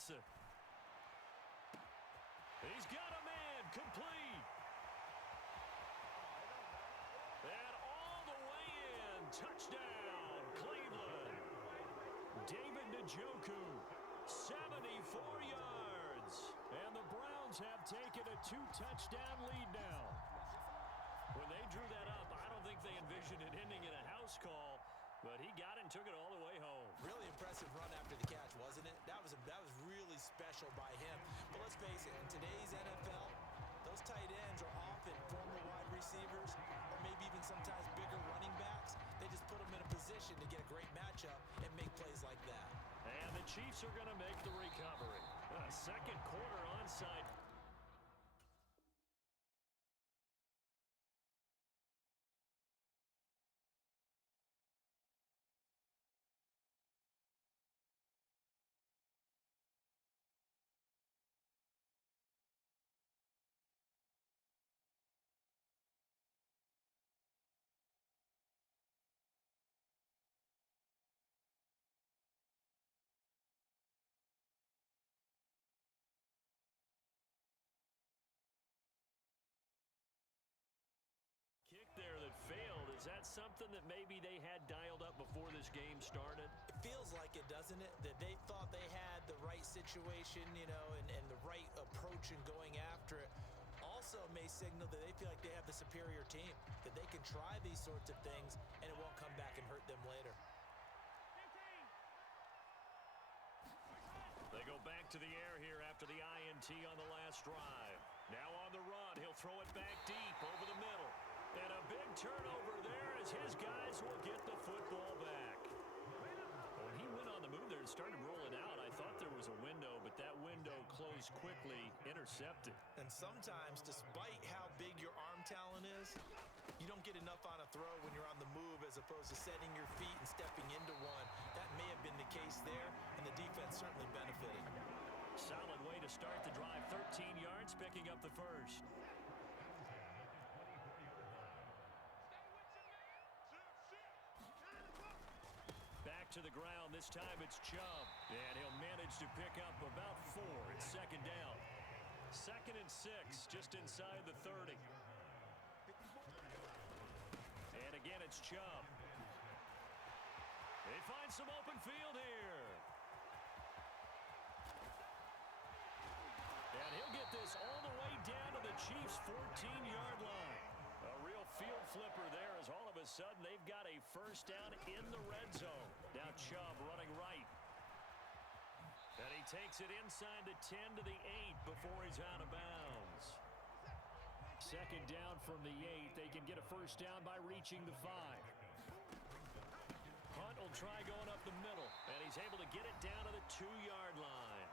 Watson. He's got a man complete. And all the way in. Touchdown, Cleveland. David Njoku, 74 yards. And the Browns have taken a 2-touchdown lead now. When they drew that up, I don't think they envisioned it ending in a house call. But he got it and took it all the way home. Really impressive run after the catch, wasn't it? That was really special by him. But let's face it, in today's NFL, those tight ends are often former wide receivers or maybe even sometimes bigger running backs. They just put them in a position to get a great matchup and make plays like that. And the Chiefs are going to make the recovery. Second quarter onside. Kick there that failed. Is that something that maybe they had dialed up before this game started? It feels like it, doesn't it? That they thought they had the right situation, and the right approach in going after it. Also may signal that they feel like they have the superior team, that they can try these sorts of things, and it won't come back and hurt them later. They go back to the air here after the INT on the last drive. Now on the run, he'll throw it back deep over the middle. And a big turnover there as his guys will get the football back. When he went on the move there and started rolling out, I thought there was a window, but that window closed quickly, intercepted. And sometimes, despite how big your arm talent is, you don't get enough on a throw when you're on the move as opposed to setting your feet and stepping into one. That may have been the case there, and the defense certainly benefited. Solid way to start the drive. 13 yards, picking up the first. Back to the ground. This time it's Chubb. And he'll manage to pick up about 4. It's second down. 2nd and 6, just inside the 30. And again, it's Chubb. They find some open field here. And he'll get this all the way down to the Chiefs' 14-yard line. A real field flipper there as all of a sudden they've got a first down in the red zone. Now Chubb running right. And he takes it inside the 10 to the 8 before he's out of bounds. Second down from the 8. They can get a first down by reaching the 5. Hunt will try going up the middle, and he's able to get it down to the 2-yard line.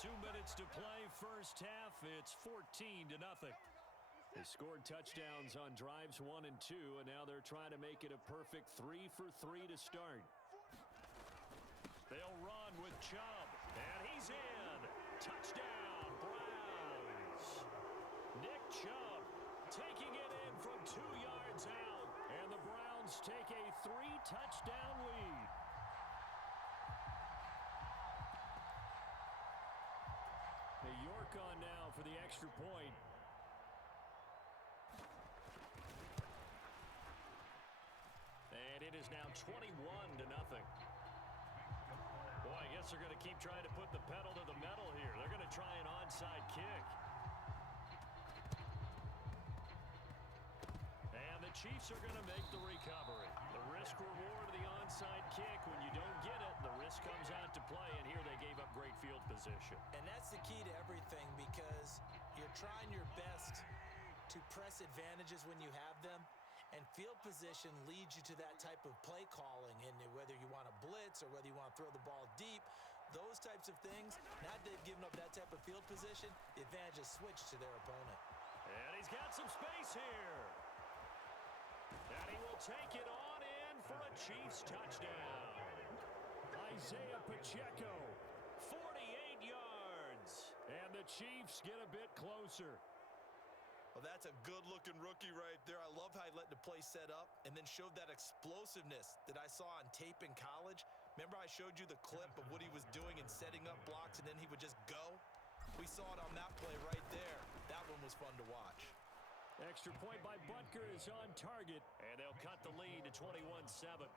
2 minutes to play, first half. It's 14-0. They scored touchdowns on drives 1 and 2, and now they're trying to make it a perfect 3 for 3 to start. They'll run with Chubb, and he's in. Touchdown, Browns. Nick Chubb taking it in from 2 yards out, and the Browns take a 3-touchdown lead. York on now for the extra point. And it is now 21-0. Boy, I guess they're going to keep trying to put the pedal to the metal here. They're going to try an onside kick. And the Chiefs are going to make the recovery. The risk reward of the onside kick. When you don't get it, the risk comes out to play. And here they gave up great field position. And that's the key to everything, because you're trying your best to press advantages when you have them. And field position leads you to that type of play calling. And whether you want to blitz or whether you want to throw the ball deep, those types of things, now they've given up that type of field position, the advantage is switched to their opponent. And he's got some space here. And he will take it on in for a Chiefs touchdown. Isaiah Pacheco, 48 yards. And the Chiefs get a bit closer. Well, that's a good-looking rookie right there. I love how he let the play set up and then showed that explosiveness that I saw on tape in college. Remember I showed you the clip of what he was doing and setting up blocks, and then he would just go? We saw it on that play right there. That one was fun to watch. Extra point by Butker is on target, and they'll cut the lead to 21-7.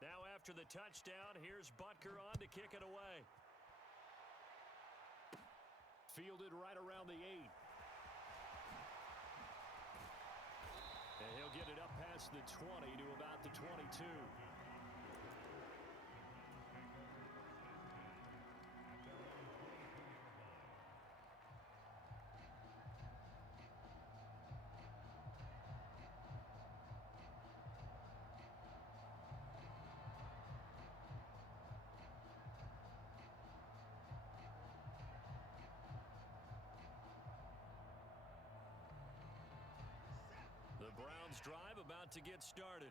Now after the touchdown, here's Butker on to kick it away. Fielded right around the 8. And he'll get it up past the 20 to about the 22. The Browns drive about to get started.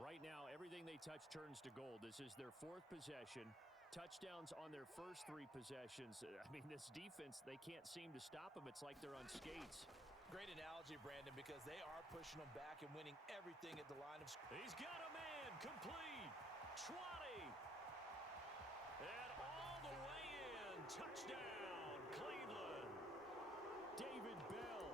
Right now, everything they touch turns to gold. This is their 4th possession. Touchdowns on their first 3 possessions. I mean, this defense, they can't seem to stop them. It's like they're on skates. Great analogy, Brandon, because they are pushing them back and winning everything at the line of scrimmage. He's got a man, complete. 20. And all the way in. Touchdown, Cleveland. David Bell,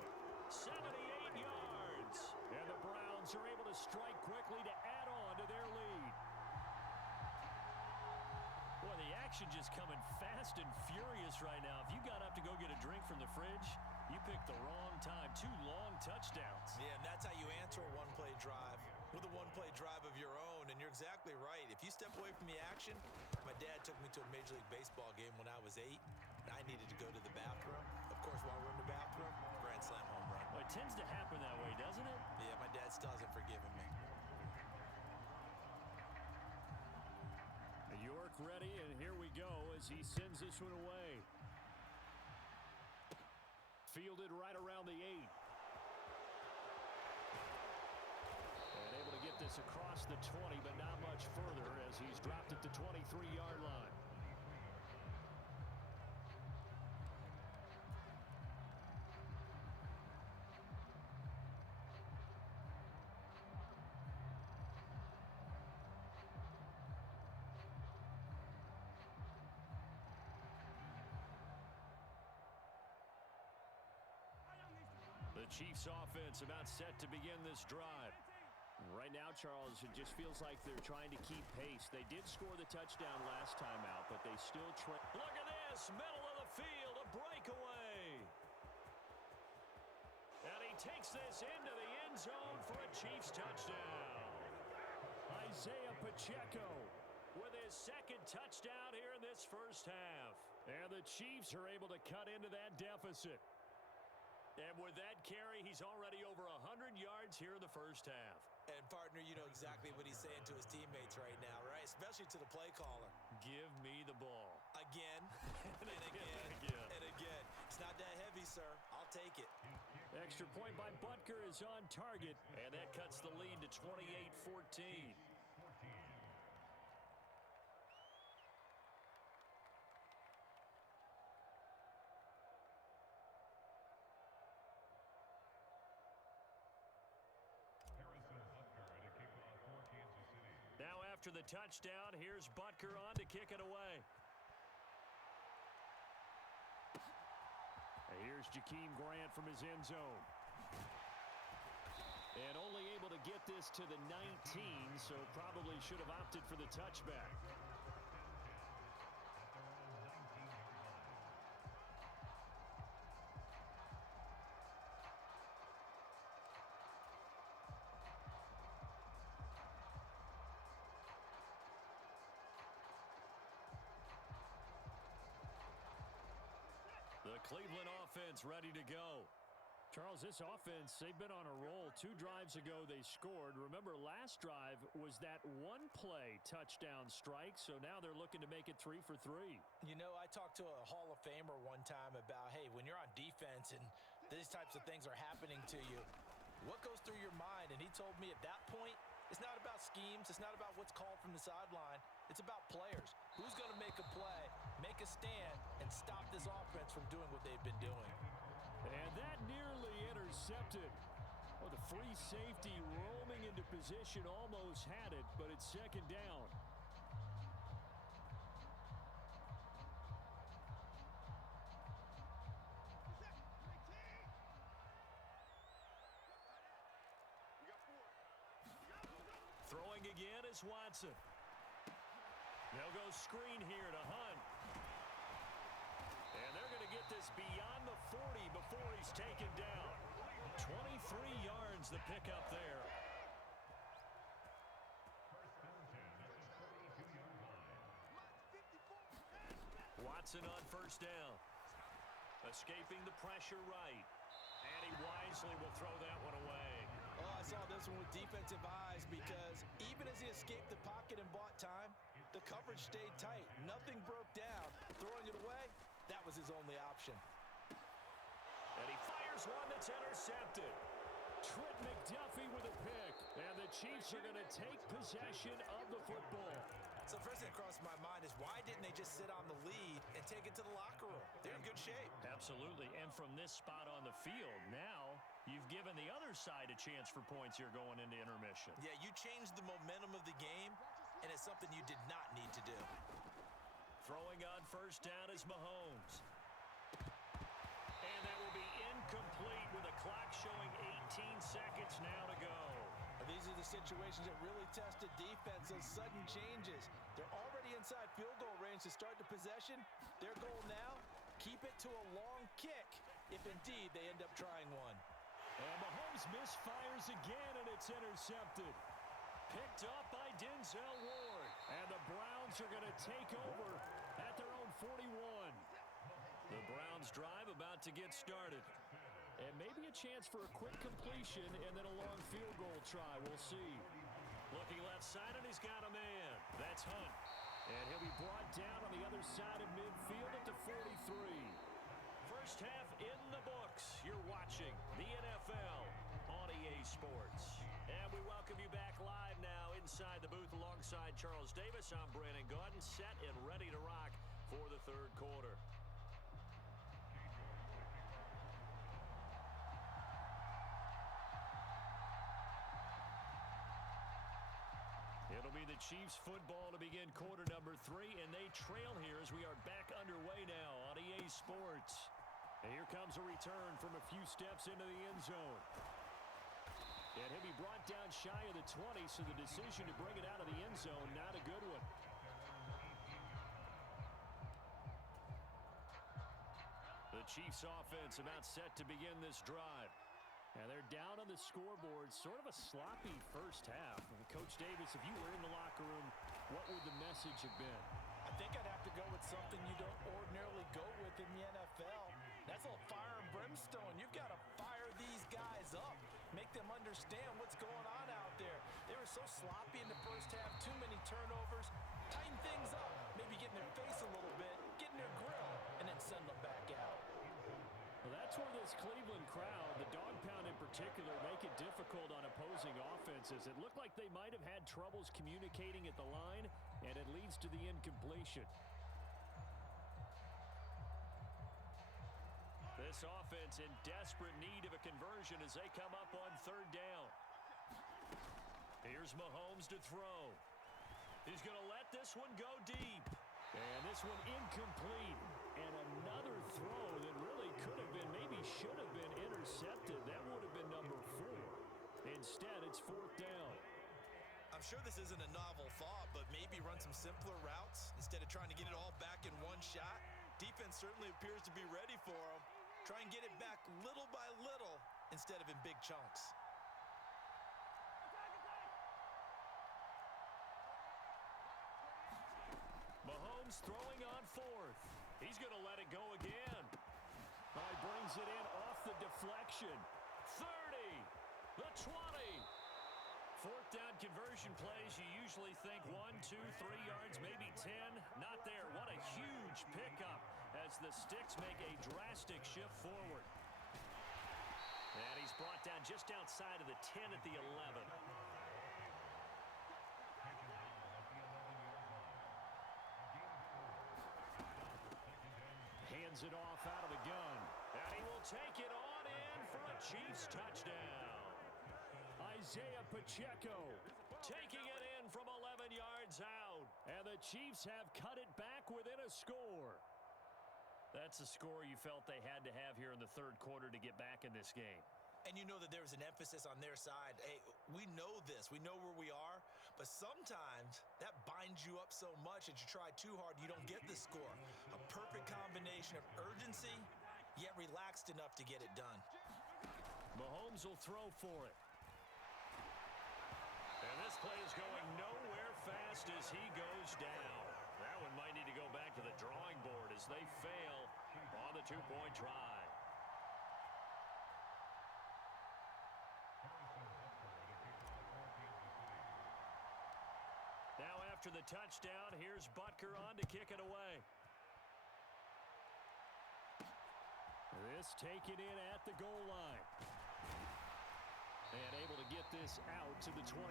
78 yards. And the Browns are able to strike quickly to add on to their lead. Boy, the action just coming fast and furious right now. If you got up to go get a drink from the fridge, you picked the wrong time. 2 long touchdowns. Yeah, and that's how you answer a one-play drive with a one-play drive of your own. And you're exactly right. If you step away from the action, my dad took me to a Major League Baseball game when I was 8, and I needed to go to the bathroom. Of course, while we're in the bathroom, grand slam home run. Well, it tends to happen that way, doesn't it? Yeah, my dad still hasn't forgiven me. York ready, and here we go as he sends this one away. Fielded right around the 8. And able to get this across the 20, but not much further as he's dropped at the 23-yard line. The Chiefs offense about set to begin this drive. Right now, Charles, it just feels like they're trying to keep pace. They did score the touchdown last time out, but they still Look at this, middle of the field, a breakaway. And he takes this into the end zone for a Chiefs touchdown. Isaiah Pacheco with his 2nd touchdown here in this first half. And the Chiefs are able to cut into that deficit. And with that carry, he's already over 100 yards here in the first half. And, partner, you know exactly what he's saying to his teammates right now, right? Especially to the play caller. Give me the ball. Again, and again, and again. It's not that heavy, sir. I'll take it. Extra point by Butker is on target, and that cuts the lead to 28-14. Now after the touchdown, here's Butker on to kick it away. And here's Jakeem Grant from his end zone. And only able to get this to the 19, so probably should have opted for the touchback. The Cleveland offense ready to go. Charles, this offense, they've been on a roll. 2 drives ago, they scored. Remember, last drive was that one-play touchdown strike, so now they're looking to make it 3 for 3. You know, I talked to a Hall of Famer one time about, hey, when you're on defense and these types of things are happening to you, What goes through your mind? And he told me at that point, it's not about schemes. It's not about what's called from the sideline. It's about players. Who's going to make a play, make a stand, and stop this offense from doing what they've been doing. And that nearly intercepted. Well, the free safety roaming into position almost had it, but it's second down. Throwing again is Watson. They'll go screen here to Hunt. And they're going to get this beyond the 40 before he's taken down. 23 yards the pickup there. Watson on first down. Escaping the pressure right. And he wisely will throw that one away. Oh, I saw this one with defensive eyes because even as he escaped the pocket and bought time, the coverage stayed tight. Nothing broke down. Throwing it away, that was his only option. And he fires one that's intercepted. Trent McDuffie with a pick. And the Chiefs are going to take possession of the football. So first thing that crossed my mind is why didn't they just sit on the lead and take it to the locker room? They're in good shape. Absolutely. And from this spot on the field, now you've given the other side a chance for points here going into intermission. Yeah, you changed the momentum of the game, and it's something you did not need to do. Throwing on first down is Mahomes. And that will be incomplete with the clock showing 18 seconds now to go. These are the situations that really test a defense, those sudden changes. They're already inside field goal range to start the possession. Their goal now, keep it to a long kick, if indeed they end up trying one. And Mahomes misfires again, and it's intercepted. Picked up by Denzel Ward. And the Browns are going to take over at their own 41. The Browns drive about to get started. And maybe a chance for a quick completion and then a long field goal try. We'll see. Looking left side, and he's got a man. That's Hunt. And he'll be brought down on the other side of midfield at the 43. First half in the books. You're watching the NFL on EA Sports. And we welcome you back live now inside the booth alongside Charles Davis. I'm Brandon Gaudin, set and ready to rock for the third quarter. It'll be the Chiefs football to begin quarter number 3, and they trail here as we are back underway now on EA Sports. And here comes a return from a few steps into the end zone. And he'll be brought down shy of the 20, so the decision to bring it out of the end zone, not a good one. The Chiefs offense about set to begin this drive. And they're down on the scoreboard, sort of a sloppy first half. And Coach Davis, if you were in the locker room, what would the message have been? I think I'd have to go with something you don't ordinarily go with in the NFL. That's a little fire and brimstone. You've got to fire these guys up. Make them understand what's going on out there. They were so sloppy in the first half, too many turnovers. Tighten things up, maybe get in their face a little bit, get in their grill, and then send them back out. Well, that's where this Cleveland crowd, the dog pound in particular, make it difficult on opposing offenses. It looked like they might have had troubles communicating at the line, and it leads to the incompletion. This offense in desperate need of a conversion as they come up on third down. Here's Mahomes to throw. He's going to let this one go deep. And this one incomplete. And another throw that really could have been, maybe should have been intercepted. That would have been number 4. Instead, it's fourth down. I'm sure this isn't a novel thought, but maybe run some simpler routes instead of trying to get it all back in one shot. Defense certainly appears to be ready for them. Try and get it back little by little instead of in big chunks. Mahomes throwing on fourth. He's going to let it go again. Oh, he brings it in off the deflection. 30, the 20. Fourth down conversion plays, you usually think 1, 2, 3 yards, maybe 10. Not there. What a huge pickup as the Sticks make a drastic shift forward. And he's brought down just outside of the 10 at the 11. Hands it off out of the gun. And he will take it on in for a Chiefs touchdown. Isaiah Pacheco taking it in from 11 yards out. And the Chiefs have cut it back within a score. That's the score you felt they had to have here in the third quarter to get back in this game. And you know that there was an emphasis on their side. Hey, we know this. We know where we are. But sometimes that binds you up so much that you try too hard, you don't get the score. A perfect combination of urgency, yet relaxed enough to get it done. Mahomes will throw for it. And this play is going nowhere fast as he goes down. That one might need to go back to the drawing board as they fail on the two-point try. Now after the touchdown, here's Butker on to kick it away. This taken in at the goal line. And able to get this out to the 25.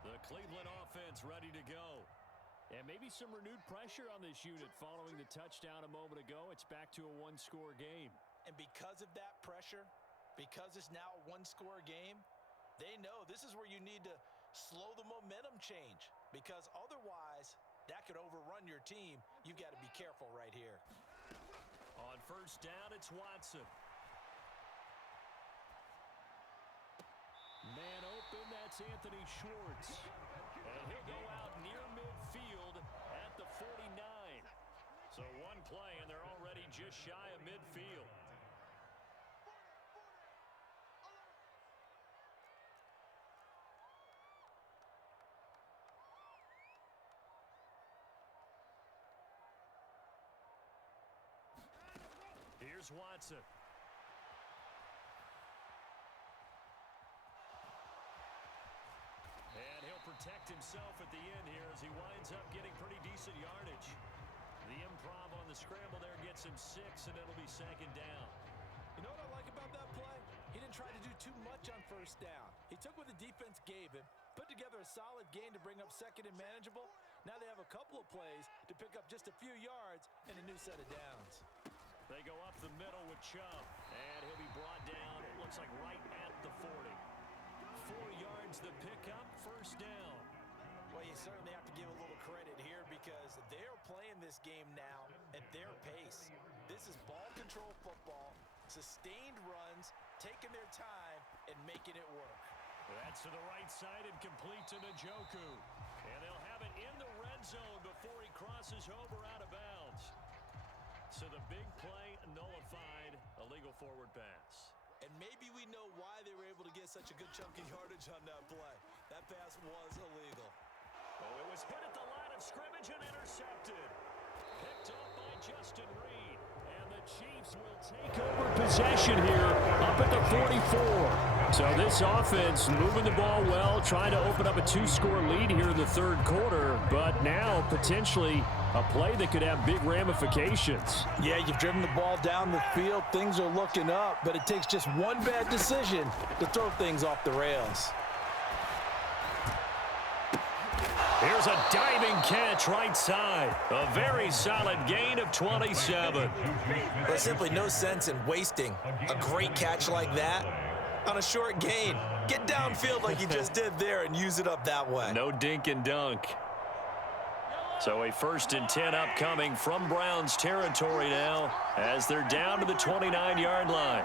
The Cleveland offense ready to go. And maybe some renewed pressure on this unit following the touchdown a moment ago. It's back to a one-score game. And because of that pressure, because it's now a one-score game, they know this is where you need to slow the momentum change. Because otherwise, that could overrun your team. You've got to be careful right here. On first down, it's Watson. Man open, that's Anthony Schwartz. And he'll go out near midfield at the 49. So one play, and they're already just shy of midfield. Here's Watson. And he'll protect himself at the end here as he winds up getting pretty decent yardage. The improv on the scramble there gets him 6, and it'll be second down. You know what I like about that play? He didn't try to do too much on first down. He took what the defense gave him, put together a solid gain to bring up second and manageable. Now they have a couple of plays to pick up just a few yards and a new set of downs. They go up the middle with Chubb, and he'll be brought down, it looks like right at the 40. 4 yards the pickup, first down. Well, you certainly have to give a little credit here because they're playing this game now at their pace. This is ball control football, sustained runs, taking their time, and making it work. That's to the right side and complete to Njoku. And they'll have it in the red zone before he crosses over out of bounds. So the big play nullified, a legal forward pass. And maybe we know why they were able to get such a good chunk of yardage on that play. That pass was illegal. Oh, it was hit at the line of scrimmage and intercepted. Picked up by Justin Reed. And the Chiefs will take over possession here up at the 44. So this offense moving the ball well, trying to open up a 2-score lead here in the third quarter. But now potentially a play that could have big ramifications. Yeah, you've driven the ball down the field. Things are looking up, but it takes just one bad decision to throw things off the rails. Here's a diving catch right side. A very solid gain of 27. There's simply no sense in wasting a great catch like that on a short gain. Get downfield like you just did there and use it up that way. No dink and dunk. So a 1st and 10 upcoming from Browns territory now as they're down to the 29-yard line.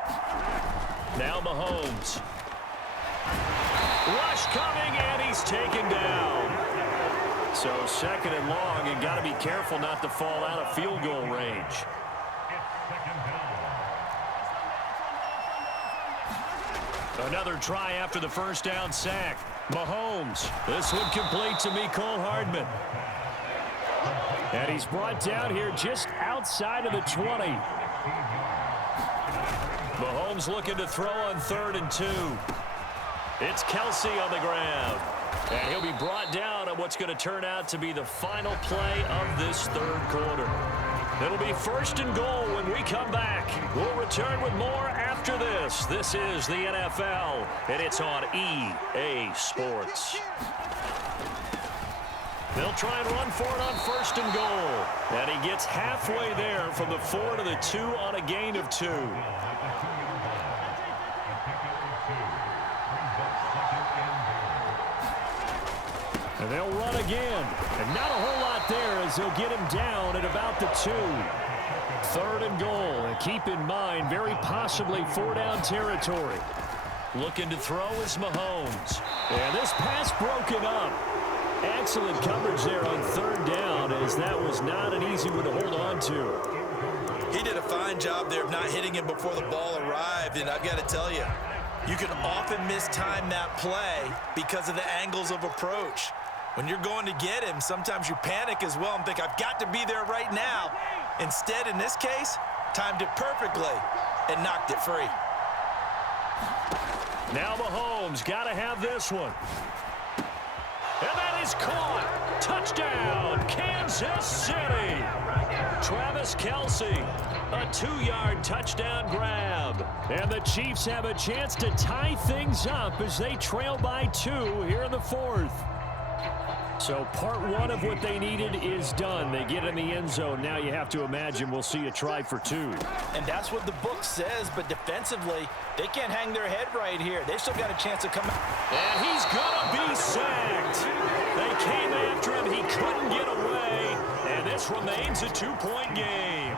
Now Mahomes. Rush coming, and he's taken down. So 2nd and long, you got to be careful not to fall out of field goal range. Another try after the first down sack. Mahomes. This one complete to Mecole Hardman. And he's brought down here just outside of the 20. Mahomes looking to throw on 3rd and 2. It's Kelsey on the ground. And he'll be brought down on what's going to turn out to be the final play of this 3rd quarter. It'll be 1st and goal when we come back. We'll return with more after this. This is the NFL, and it's on EA Sports. They'll try and run for it on 1st and goal. And he gets halfway there from the 4 to the 2 on a gain of 2. And they'll run again. And not a whole lot there as they'll get him down at about the 2. 3rd and goal. And keep in mind, very possibly 4-down territory. Looking to throw is Mahomes. And this pass broken up. Excellent coverage there on 3rd down, as that was not an easy one to hold on to. He did a fine job there of not hitting him before the ball arrived, and I've got to tell you, you can often mistime that play because of the angles of approach. When you're going to get him, sometimes you panic as well and think, I've got to be there right now. Instead, in this case, timed it perfectly and knocked it free. Now Mahomes got to have this one. And that is caught. Touchdown, Kansas City. Travis Kelce, a 2-yard touchdown grab. And the Chiefs have a chance to tie things up as they trail by 2 here in the 4th. So part 1 of what they needed is done. They get in the end zone. Now you have to imagine we'll see a try for 2. And that's what the book says, but defensively, they can't hang their head right here. They've still got a chance to come out. And he's going to be sacked. They came after him. He couldn't get away. And this remains a 2-point game.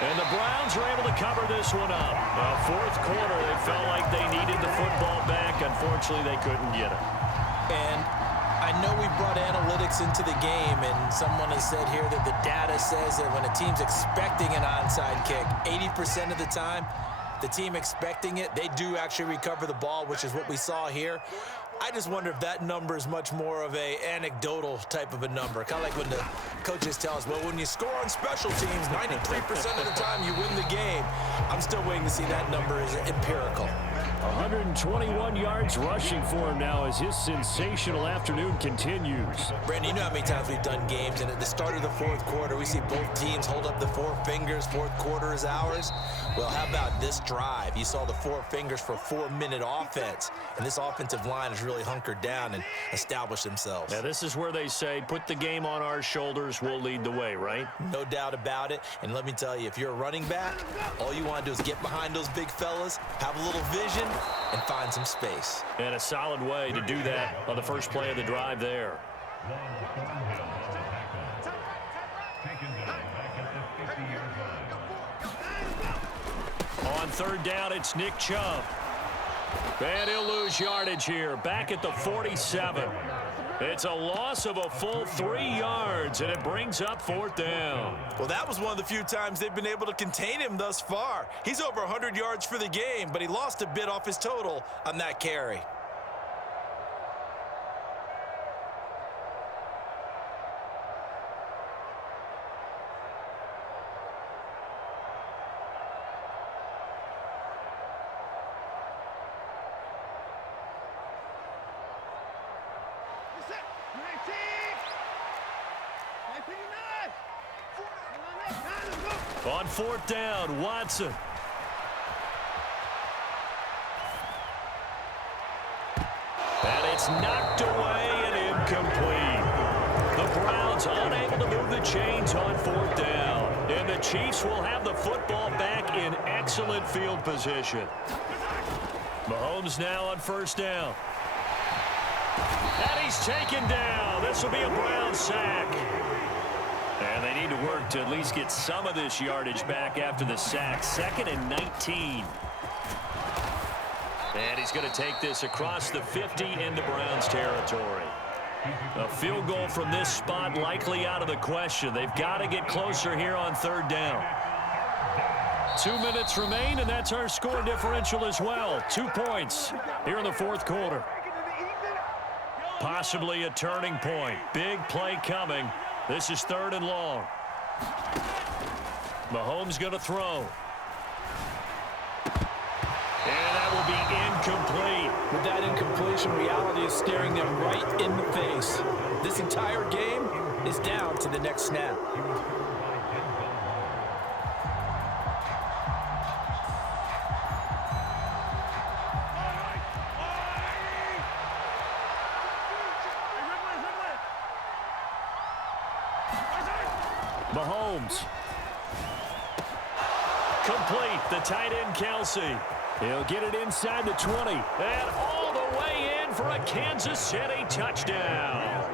And the Browns are able to cover this one up. 4th quarter, they felt like they needed the football back. Unfortunately, they couldn't get it. And I know we brought analytics into the game, and someone has said here that the data says that when a team's expecting an onside kick, 80% of the time, the team expecting it, they do actually recover the ball, which is what we saw here. I just wonder if that number is much more of a anecdotal type of a number. Kind of like when the coaches tell us, well, when you score on special teams, 93% of the time you win the game. I'm still waiting to see that number is empirical. 121 yards rushing for him now as his sensational afternoon continues. Brandon, you know how many times we've done games, and at the start of the 4th quarter, we see both teams hold up the 4 fingers, 4th quarter is ours. Well, how about this drive? You saw the 4 fingers for a 4-minute offense, and this offensive line has really hunkered down and established themselves. Now, this is where they say, put the game on our shoulders, we'll lead the way, right? No doubt about it, and let me tell you, if you're a running back, all you want to do is get behind those big fellas, have a little vision, and find some space. And a solid way to do that on the first play of the drive there. On 3rd down, it's Nick Chubb. And he'll lose yardage here, back at the 47. It's a loss of a full 3 yards, and it brings up 4th down. Well, that was one of the few times they've been able to contain him thus far. He's over 100 yards for the game, but he lost a bit off his total on that carry. On 4th down, Watson. And it's knocked away and incomplete. The Browns unable to move the chains on 4th down. And the Chiefs will have the football back in excellent field position. Mahomes now on 1st down. And he's taken down. This will be a Brown sack. And they need to work to at least get some of this yardage back after the sack. 2nd and 19. And he's going to take this across the 50 into Browns territory. A field goal from this spot likely out of the question. They've got to get closer here on 3rd down. 2 minutes remain, and that's our score differential as well. 2 points here in the 4th quarter. Possibly a turning point. Big play coming. This is 3rd and long. Mahomes going to throw. And that will be incomplete. With that incompletion, reality is staring them right in the face. This entire game is down to the next snap. Mahomes. Complete. The tight end, Kelce. He'll get it inside the 20. And all the way in for a Kansas City touchdown.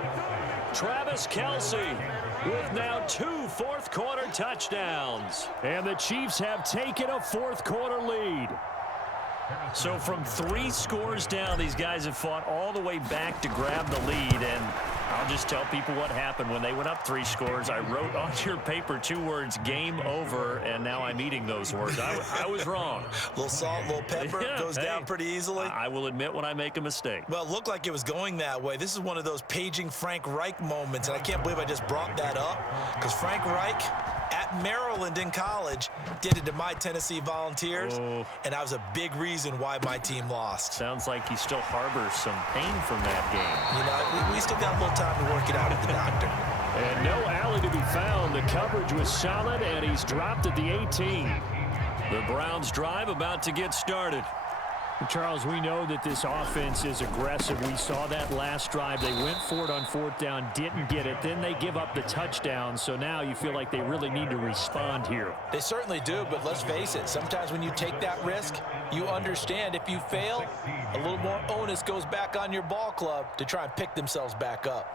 Travis Kelce with now 2 fourth-quarter touchdowns. And the Chiefs have taken a fourth-quarter lead. So from 3 scores down, these guys have fought all the way back to grab the lead. And I'll just tell people what happened when they went up 3 scores. I wrote on your paper 2 words, game over, and now I'm eating those words. I was wrong. A little salt, a little pepper, goes down pretty easily. I will admit when I make a mistake. Well, it looked like it was going that way. This is one of those paging Frank Reich moments, and I can't believe I just brought that up, because Frank Reich at Maryland in college did it to my Tennessee Volunteers, and that was a big reason why my team lost. Sounds like he still harbors some pain from that game. You know, we still got a little time to work it out with the doctor. And no alley to be found. The coverage was solid, and he's dropped at the 18. The Browns drive about to get started. Charles, we know that this offense is aggressive. We saw that last drive. They went for it on 4th down, didn't get it. Then they give up the touchdown. So now you feel like they really need to respond here. They certainly do, but let's face it. Sometimes when you take that risk, you understand if you fail, a little more onus goes back on your ball club to try and pick themselves back up.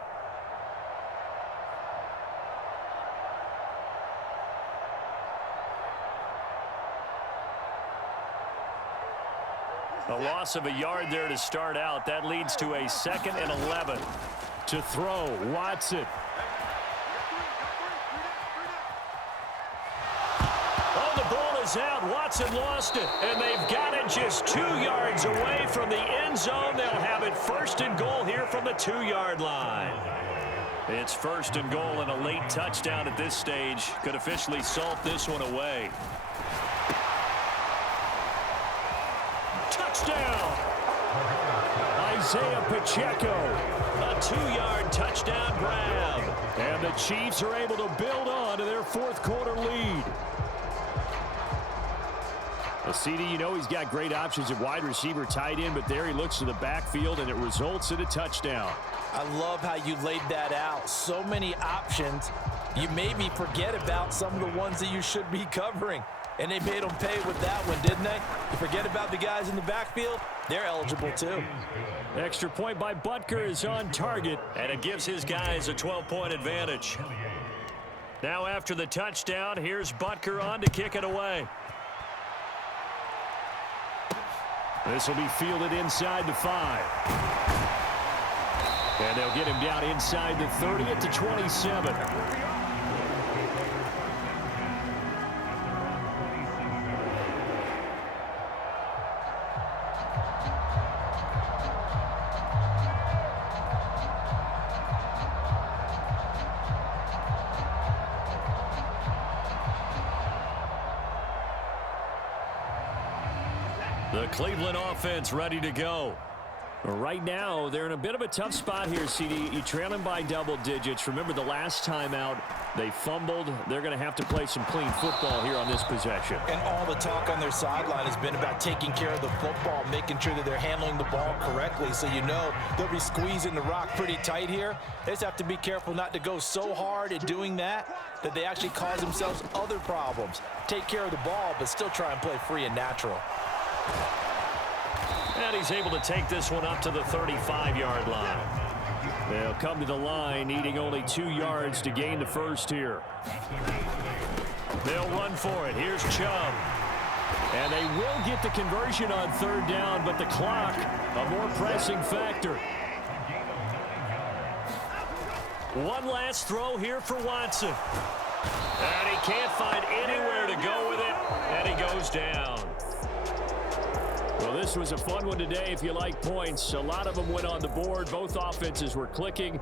A loss of a yard there to start out. That leads to a 2nd and 11. To throw, Watson. Oh, the ball is out. Watson lost it. And they've got it just 2 yards away from the end zone. They'll have it 1st and goal here from the 2-yard line. It's 1st and goal, and a late touchdown at this stage could officially salt this one away. Touchdown! Isaiah Pacheco. A 2-yard touchdown grab. And the Chiefs are able to build on to their 4th-quarter lead. Well, CD, you know he's got great options at wide receiver, tight end, but there he looks to the backfield, and it results in a touchdown. I love how you laid that out. So many options. You made me forget about some of the ones that you should be covering. And they made them pay with that one, didn't they? You forget about the guys in the backfield, they're eligible too. Extra point by Butker is on target, and it gives his guys a 12-point advantage. Now after the touchdown, here's Butker on to kick it away. This will be fielded inside the 5. And they'll get him down inside the 30 at the 27. The Cleveland offense ready to go. Right now, they're in a bit of a tough spot here, CD. You trail them by double digits. Remember the last time out, they fumbled. They're going to have to play some clean football here on this possession. And all the talk on their sideline has been about taking care of the football, making sure that they're handling the ball correctly. So you know they'll be squeezing the rock pretty tight here. They just have to be careful not to go so hard at doing that they actually cause themselves other problems. Take care of the ball, but still try and play free and natural. And he's able to take this one up to the 35-yard line. They'll come to the line, needing only 2 yards to gain the first here. They'll run for it. Here's Chubb. And they will get the conversion on 3rd down, but the clock, a more pressing factor. One last throw here for Watson. And he can't find anywhere to go with it, and he goes down. Well, this was a fun one today if you like points. A lot of them went on the board. Both offenses were clicking.